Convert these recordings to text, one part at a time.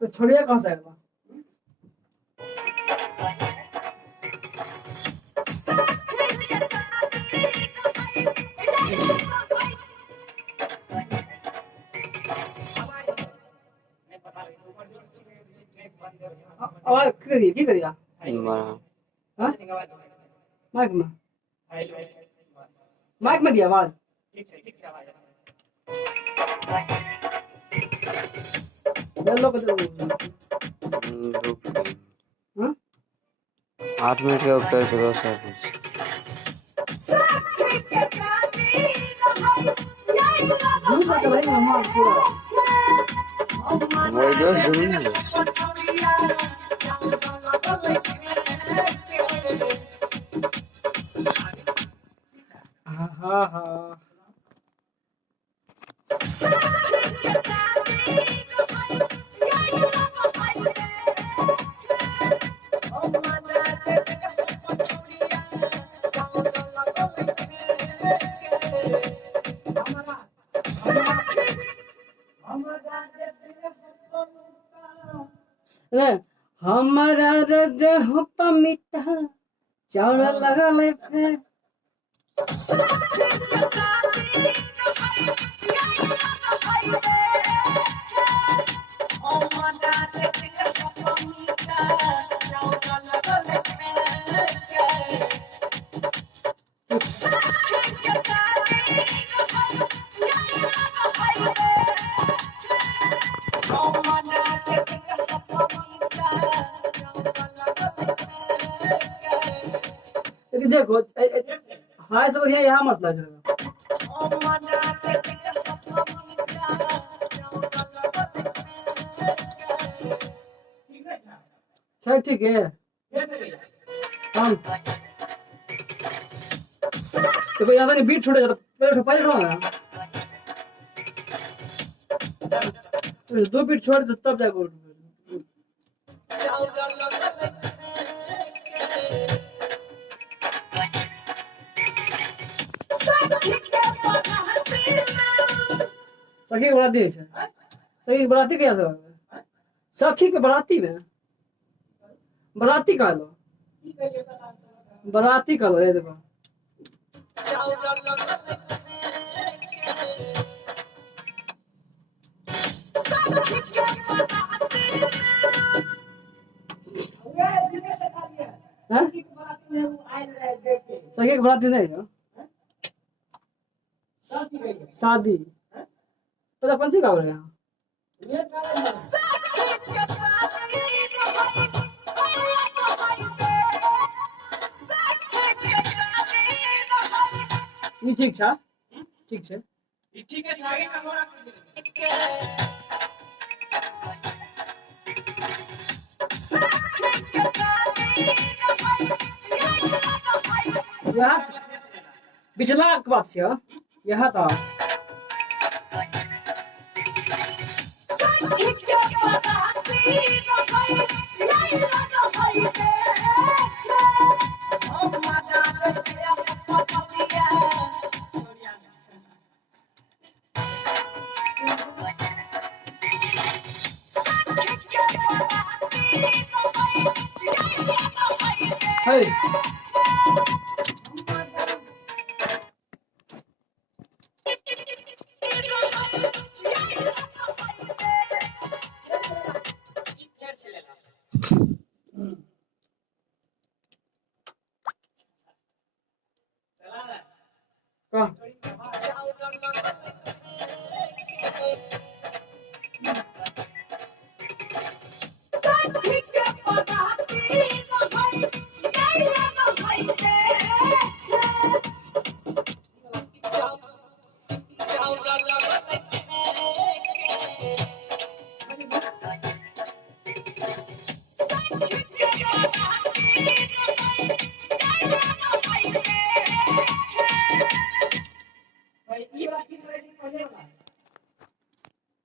तो छोड़िए कहाँ से आएगा? आवाज की करिया हाँ माइक में दिया आवाज लो हाँ 8 मिनट के ऊपर करो सब कुछ वही दोस्त दूर हाँ हाँ हमारा हृदय हो पमिता चौड़ा लगा ले फिर देखो हाँ सब यहाँ मसला चलेगा चल ठीक है हम तो यहाँ तो बीट छोड़े पहले पहले दो बीट छोड़ तब जाकर सखी के बराती है सखी के बराती क्या सब सखी के बराती में बराती का लो बराती का लो ये देखो सखी के बराती नहीं है शादी पता कौन सी खबर है यहाँ ठीक छा ठीक छे ठीक है छागे हमरा पिछला बात से यहाँ था Hey.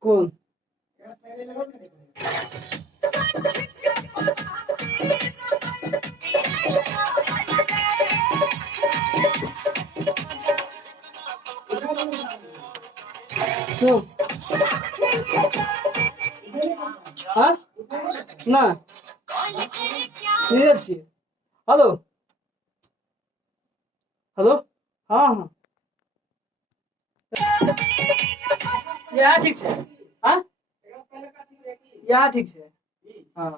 कौन सुन हाँ ना क्लियर छियै हेलो हेलो हाँ हाँ यहाँ ठीक छै हाँ यहाँ ठीक छै हाँ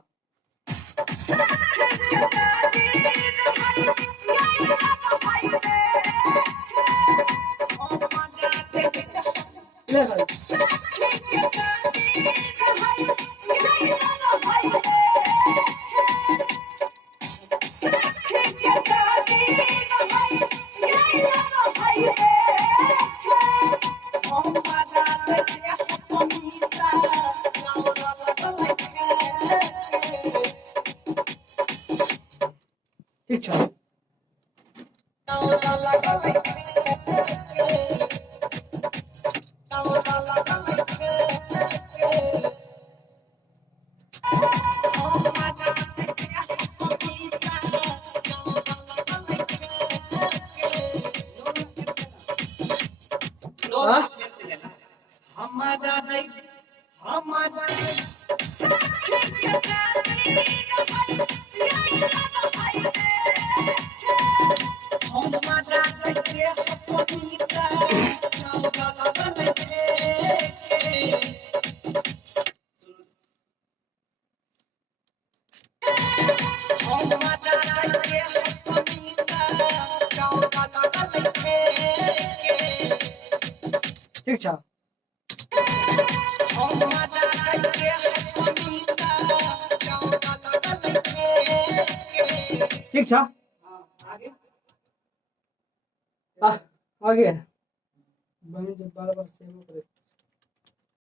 ले भाई ठीक छै हाँ ठीक छै ठीक छै आगे बहन जब बार बार सेव करे